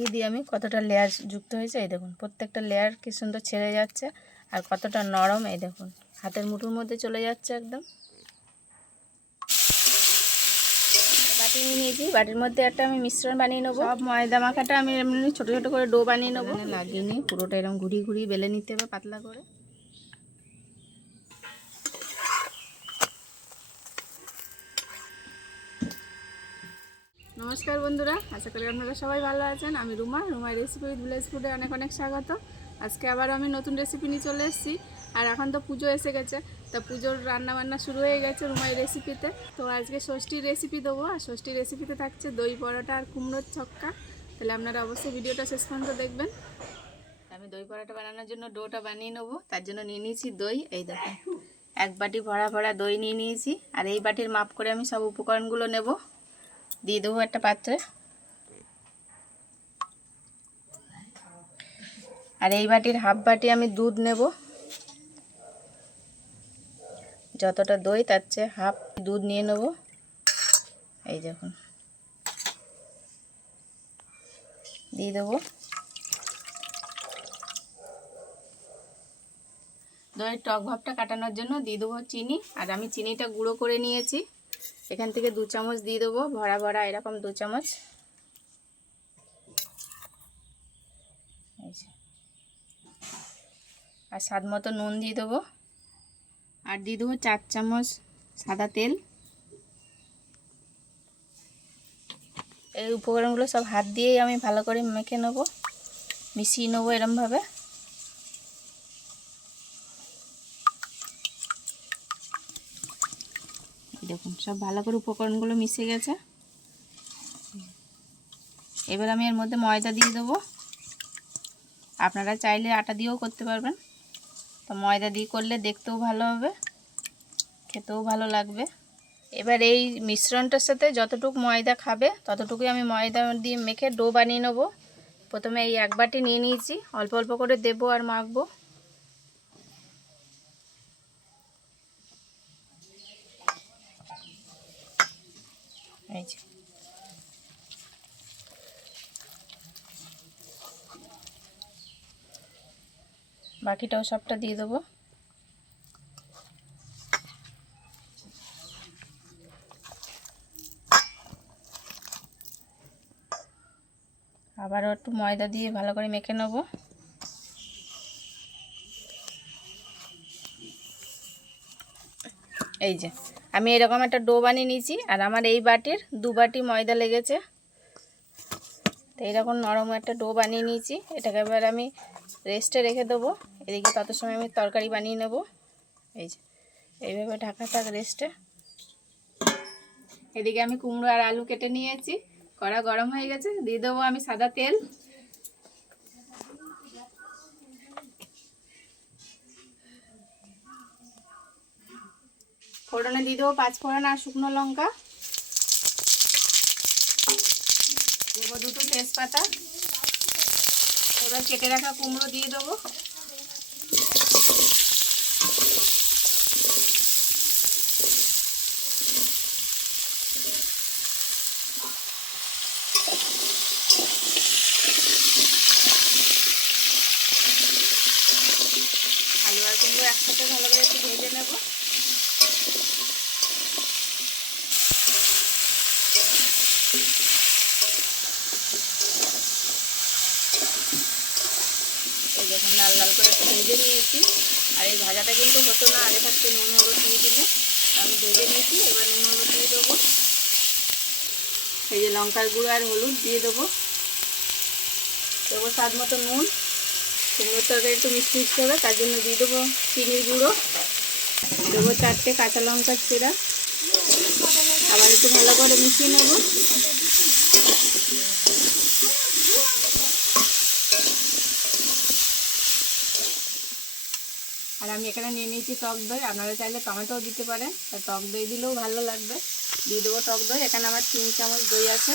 দেখিয়ে দিই আমি কতটা লেয়ার যুক্ত হয়েছে। এই দেখুন প্রত্যেকটা লেয়ার কি সুন্দর ছেড়ে যাচ্ছে আর কতটা নরম। এই দেখুন হাতের মুঠোর মধ্যে চলে যাচ্ছে একদম। বাটি নিয়ে নিয়েছি, বাটির মধ্যে একটা আমি মিশ্রণ বানিয়ে নেবো। সব ময়দা মাখাটা আমি এমনি ছোটো ছোটো করে ডো বানিয়ে নেবো। লাগিয়ে নিই পুরোটা এরকম ঘুরিয়ে ঘুরিয়ে বেলে নিতে হবে পাতলা করে। নমস্কার বন্ধুরা, আশা করি আপনারা সবাই ভালো আছেন। আমি রুমার রেসিপি উইথ ভিলেজ ফুডে অনেক অনেক স্বাগত। আজকে আবার আমি নতুন রেসিপি নিয়ে চলে এসেছি। আর এখন তো পুজো এসে গেছে, তা পুজোর রান্নাবান্না শুরু হয়ে গেছে রুমাই রেসিপিতে। তো আজকে ষষ্ঠীর রেসিপি দেবো, আর ষষ্ঠীর রেসিপিতে থাকছে দই পরোটা আর কুমড়োর ছক্কা। তাহলে আপনারা অবশ্যই ভিডিওটা শেষ পর্যন্ত দেখবেন। আমি দই পরোটা বানানোর জন্য ডোটা বানিয়ে নেবো। তার জন্য নিয়ে নিয়েছি দই। এই দেখুন এক বাটি ভরা ভরা দই নিয়ে নিয়েছি। আর এই বাটির মাপ করে আমি সব উপকরণগুলো নেব, দিয়ে দেবো একটা পাত্রে। আর এই বাটির হাফ বাটি আমি দুধ নেব। যতটা দই তার চেয়ে হাফ দুধ নিয়ে নেব। এই দেখুন দিয়ে দেবো। দইয়ের টক ভাবটা কাটানোর জন্য দিয়ে দেবো চিনি। আর আমি চিনিটা গুঁড়ো করে নিয়েছি, এখান থেকে 2 চামচ দিয়ে দেবো, ভরা ভরা এরকম 2 চামচ। আর স্বাদ মতো নুন দিয়ে দেবো। আর দিয়ে দেবো 4 চামচ সাদা তেল। এই উপকরণগুলো সব হাত দিয়েই আমি ভালো করে মেখে নেব, মিশিয়ে নেবো এরমভাবে। দেখুন সব ভালো করে উপকরণগুলো মিশে গেছে। এবার আমি এর মধ্যে ময়দা দিয়ে দেবো। আপনারা চাইলে আটা দিয়েও করতে পারবেন, তো ময়দা দিয়ে করলে দেখতেও ভালো হবে, খেতেও ভালো লাগবে। এবার এই মিশ্রণটার সাথে যতটুকু ময়দা খাবে ততটুকুই আমি ময়দা দিয়ে মেখে ডো বানিয়ে নেব। প্রথমে এই এক বাটি নিয়ে নিয়েছি, অল্প অল্প করে দেবো আর মাখবো। এই যে বাকিটাও সবটা দিয়ে দেবো। আবারও একটু ময়দা দিয়ে ভালো করে মেখে নেব। এই যে আমি এরকম একটা ডো বানিয়ে নিয়েছি, আর আমার এই বাটির 2 বাটি ময়দা লেগেছে। তো এইরকম নরম একটা ডো বানিয়ে নিয়েছি, এটাকে এবার আমি রেস্টে রেখে দেবো। এদিকে তত সময় আমি তরকারি বানিয়ে নেব। এই যে এইভাবে ঢাকা থাক রেস্টে। এদিকে আমি কুমড়ো আর আলু কেটে নিয়েছি, কড়া গরম হয়ে গেছে, দিয়ে দেবো আমি সাদা তেল। ফোড়নে দিয়ে দেবো 5 ফোড়ন আর শুকনো লঙ্কা, দেবো 2টো তেজপাতা। এবার কেটে রাখা কুমড়ো দিয়ে দেবো। আলু আর কুমড়ো একসাথে ভালো করে একটু ভেজে নেব। এই দেখুন লাল লাল করে একটু ভেজে নিয়েছি। আর এই ভাজাটা কিন্তু হতো না, আগে থাকতে নুন হলুদ দিয়ে দিলে। আমি ভেজে নিয়েছি, এবার নুন হলুদ দিয়ে দেবো। এই যে লঙ্কার গুঁড়ো আর হলুদ দিয়ে দেবো। দেবো স্বাদ মতো নুন। কুমড়োর তরকারি একটু মিষ্টি মিষ্টি হবে, তার জন্য দিয়ে দেবো চিনির গুঁড়ো। দেবো 4টে কাঁচা লঙ্কার চেরা। আবার একটু ভালো করে মিশিয়ে নেব। আর আমি এখানে নিয়ে নিয়েছি টক দই, আপনারা চাইলে টমেটোও দিতে পারেন, টক দই দিলেও ভালো লাগবে। দিয়ে দেবো টক দই, এখানে আমার 3 চামচ দই আছে।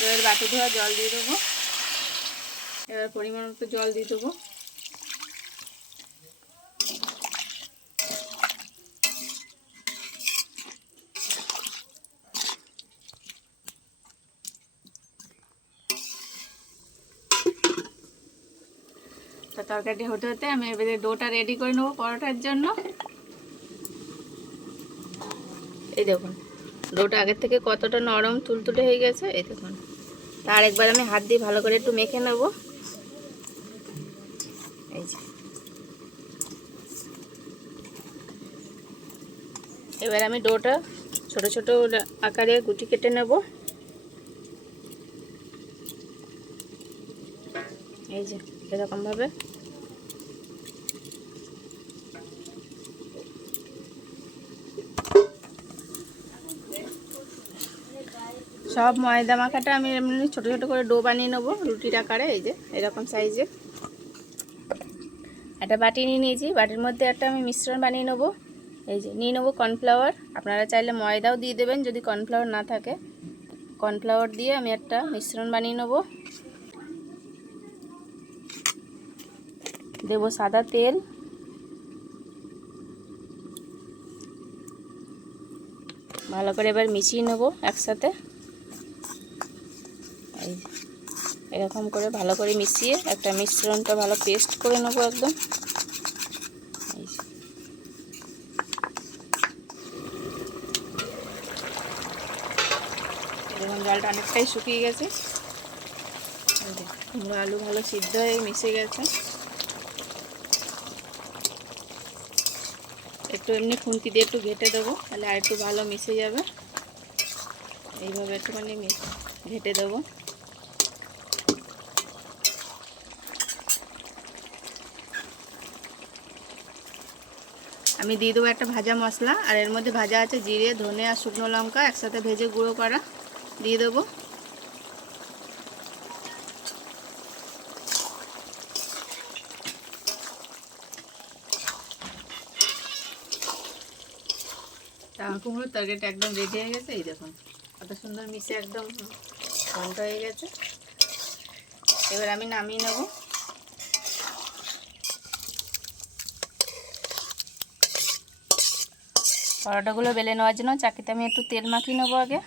দইয়ের বাটি ধোয়া জল দিয়ে দেবো। এবার পরিমাণ মতো জল দিয়ে দেবো। তো তরকারিটি হতে হতে আমি এবারে ডোটা রেডি করে নেবো পরোটার জন্য। এই দেখুন ডোটা আগের থেকে কতটা নরম তুলতুলে হয়ে গেছে, এই দেখুন। তার একবার আমি হাত দিয়ে ভালো করে একটু মেখে নেব। এই যে এবার আমি ডোটা ছোট ছোট আকারে গুটি কেটে নেব। এই যে এরকমভাবে। সব ময়দা মাখাটা আমি এমনি ছোটো ছোটো করে ডো বানিয়ে নেবো রুটির আকারে। এই যে এরকম সাইজে একটা বাটি নিয়ে নিয়েছি, বাটির মধ্যে একটা আমি মিশ্রণ বানিয়ে নেবো। এই যে নিয়ে নেবো কর্নফ্লাওয়ার, আপনারা চাইলে ময়দাও দিয়ে দেবেন যদি কর্নফ্লাওয়ার না থাকে। কর্নফ্লাওয়ার দিয়ে আমি একটা মিশ্রণ বানিয়ে নেবো। দেবো সাদা তেল, ভালো করে এবার মিশিয়ে নেবো একসাথে। এই এরকম করে ভালো করে মিশিয়ে একটা মিশ্রণটা ভালো পেস্ট করে নেবো একদম। এরকম জলটা অনেকটাই শুকিয়ে গেছে। কুমড়ো আলু ভালো সিদ্ধ হয়ে মিশে গেছে। একটু এমনি খুন্তি দিয়ে একটু ঘেটে দেবো, তাহলে আর একটু ভালো মিশে যাবে। এইভাবে একটুখানি ঘেটে দেবো। আমি দিয়ে দেবো একটা ভাজা মশলা, আর এর মধ্যে ভাজা আছে জিরে, ধনে আর শুকনো লঙ্কা একসাথে ভেজে গুঁড়ো করা, দিয়ে দেবো। কুমড়োর তরকারিটা একদম রেডি হয়ে গেছে। এই দেখুন কত সুন্দর মিশে একদম ঘন্ট হয়ে গেছে। এবার আমি নামিয়ে নেব। পরোটাগুলো বেলে নেওয়ার জন্য চাকিতে আমি একটু তেল মাখিয়ে নেবো আগে।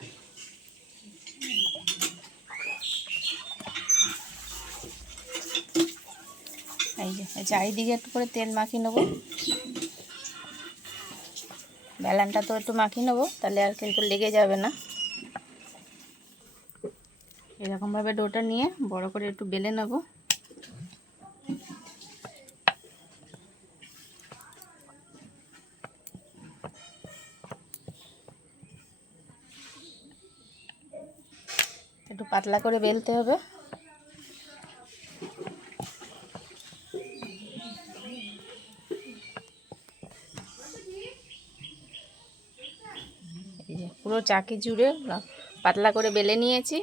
এই যে চারিদিকে একটু করে তেল মাখিয়ে নেবো। বেলানটা তো একটু মাখিয়ে নেবো, তাহলে আর কিন্তু লেগে যাবে না। এরকমভাবে ডোটা নিয়ে বড় করে একটু বেলে নেব। একটু পাতলা করে বেলতে হবে। এই যে পুরো চাকি জুড়ে পাতলা করে বেলে নিয়েছি।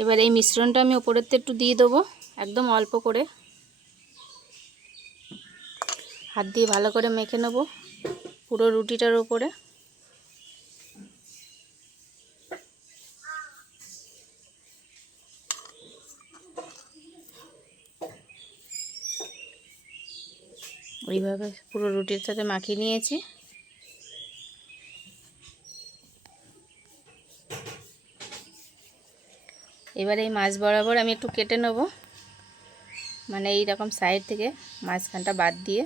এবার এই মিশ্রণটা আমি ওপরেতে একটু দিয়ে দেবো, একদম অল্প করে। হাত দিয়ে ভালো করে মেখে নেব পুরো রুটিটার উপরে। ওইভাবে পুরো রুটির সাথে মাখিয়ে নিয়েছি। এবার এই মাছ বরাবর আমি একটু কেটে নেব, মানে এই রকম সাইড থেকে মাঝখানটা বাদ দিয়ে।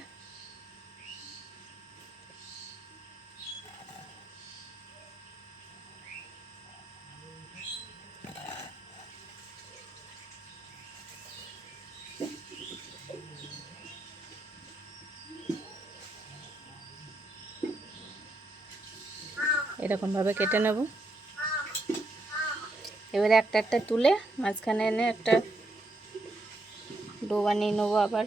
এরকমভাবে কেটে নেব। এবারে একটা একটা তুলে মাঝখানে এনে একটা ডো বানিয়ে নেবো। আবার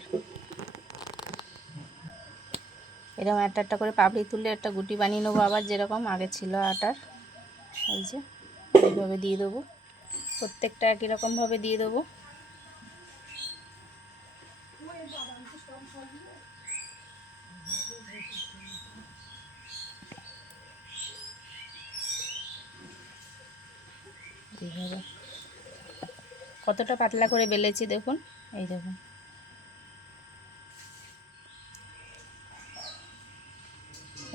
এরকম একটা একটা করে পাপড়ি তুলে একটা গুটি বানিয়ে নেবো, আবার যেরকম আগে ছিল আটার। এই যে এইভাবে দিয়ে দেবো, প্রত্যেকটা একই রকমভাবে দিয়ে দেবো। এইভাবে কতটা পাতলা করে বেলেছি দেখুন, এই দেখুন।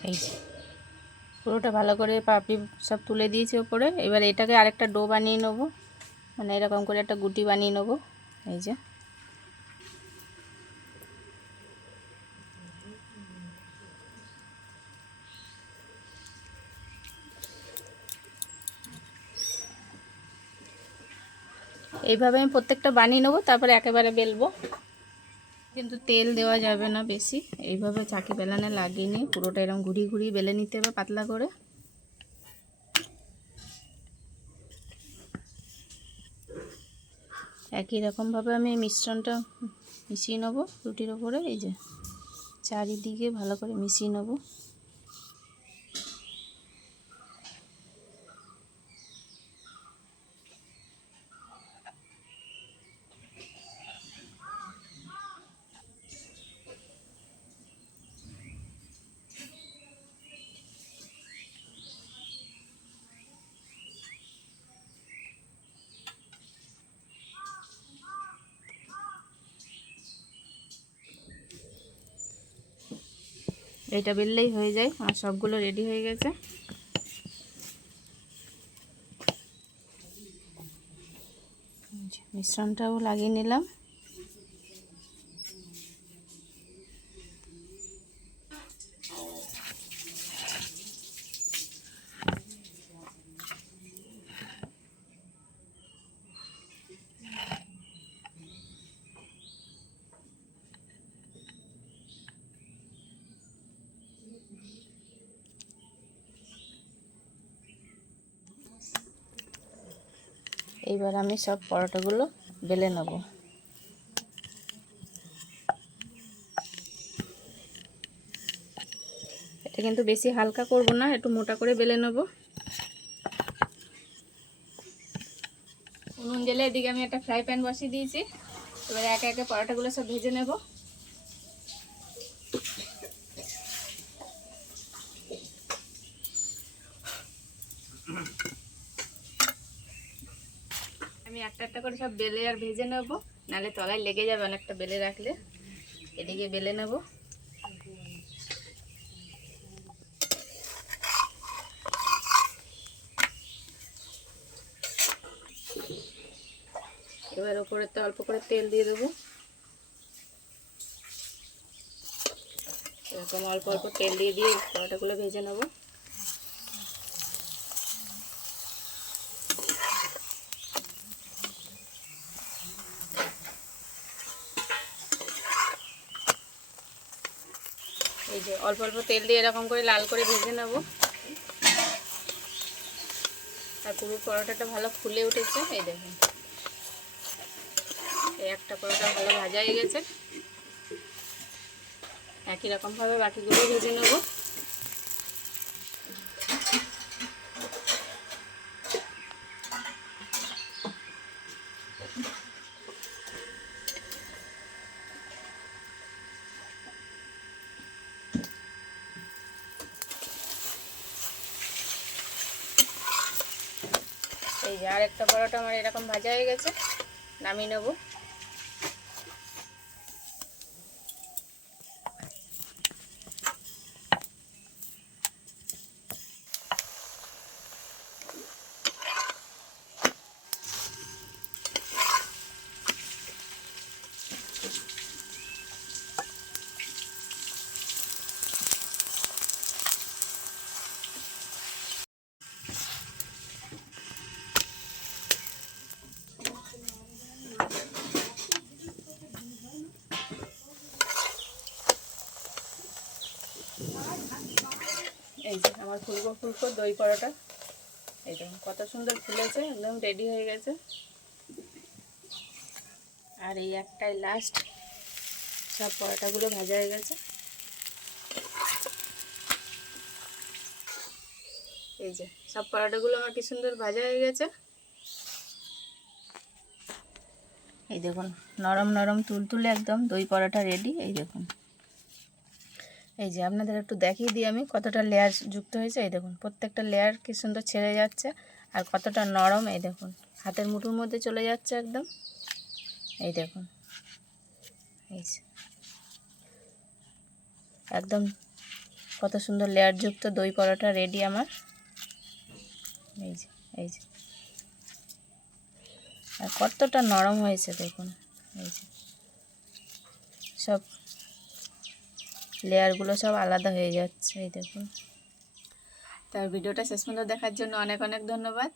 এই যে পুরোটা ভালো করে পাপড়ি সব তুলে দিয়েছি ওপরে। এবার এটাকে আরেকটা ডো বানিয়ে নেবো, মানে এরকম করে একটা গুটি বানিয়ে নেবো। এই যে এইভাবে আমি প্রত্যেকটা বানিয়ে নেবো, তারপরে একেবারে বেলবো। কিন্তু তেল দেওয়া যাবে না বেশি, এইভাবে চাকি বেলানে লাগিয়ে নিয়ে পুরোটা এরকম ঘুরিয়ে ঘুরিয়ে বেলে নিতে হবে পাতলা করে। একই রকমভাবে আমি মিশ্রণটা মিশিয়ে নেবো রুটির ওপরে। এই যে চারিদিকে ভালো করে মিশিয়ে নেবো। এইটা বেললেই হয়ে যায়, আমার সবগুলো রেডি হয়ে গেছে। মিশ্রণটাও লাগিয়ে নিলাম। এইবার আমি সব পরোটাগুলো বেলে নেব। এটা কিন্তু বেশি হালকা করব না, একটু মোটা করে বেলে নেব। উনুন জ্বেলে এদিকে আমি একটা ফ্রাই প্যান বসিয়ে দিয়েছি। এবার একে একে পরোটাগুলো সব ভেজে নেব। আমি একটা একটা করে সব বেলে আর ভেজে নেব, নাহলে তলায় লেগে যাবে অনেকটা বেলে রাখলে। এদিকে বেলে নেব। এবার ওপরে তো অল্প করে তেল দিয়ে দেবো। এরকম অল্প অল্প তেল দিয়ে দিয়ে পরোটাগুলো ভেজে নেব। এই যে অল্প অল্প তেল দিয়ে এরকম করে লাল করে ভেজে নেব। আর পুরো পরোটাটা ভালো ফুলে উঠেছে, এই দেখুন। এই একটা পরোটা ভালো ভাজা হয়ে গেছে। একই রকমভাবে বাকিগুলো ভেজে নেব। এই যে আর একটা পরোটা আমার এরকম ভাজা হয়ে গেছে, নামিয়ে নেব। এই যে আমার ফুলকো ফুলকো দই পরোটা, এই দেখুন কত সুন্দর ফুলেছে, একদম রেডি হয়ে গেছে। আর এই একটাই লাস্ট, সব পরোটাগুলো ভাজা হয়ে গেছে। এই যে সব পরোটাগুলো আমার কি সুন্দর ভাজা হয়ে গেছে। এই দেখুন নরম নরম তুলতুলে একদম দই পরোটা রেডি। এই দেখুন, এই যে আপনাদের একটু দেখিয়ে দিই আমি কতটা লেয়ার যুক্ত হয়েছে। এই দেখুন প্রত্যেকটা লেয়ার কি সুন্দর ছেড়ে যাচ্ছে। আর কতটা নরম, এই দেখুন হাতের মুঠোর মধ্যে চলে যাচ্ছে একদম। এই দেখুন, এই যে একদম কত সুন্দর লেয়ারযুক্ত দই পরোটা রেডি আমার। এই যে এই যে, আর কতটা নরম হয়েছে দেখুন। এই যে সব লেয়ারগুলো সব আলাদা হয়ে যাচ্ছে, এই দেখুন। তার ভিডিওটা শেষ পর্যন্ত দেখার জন্য অনেক অনেক ধন্যবাদ।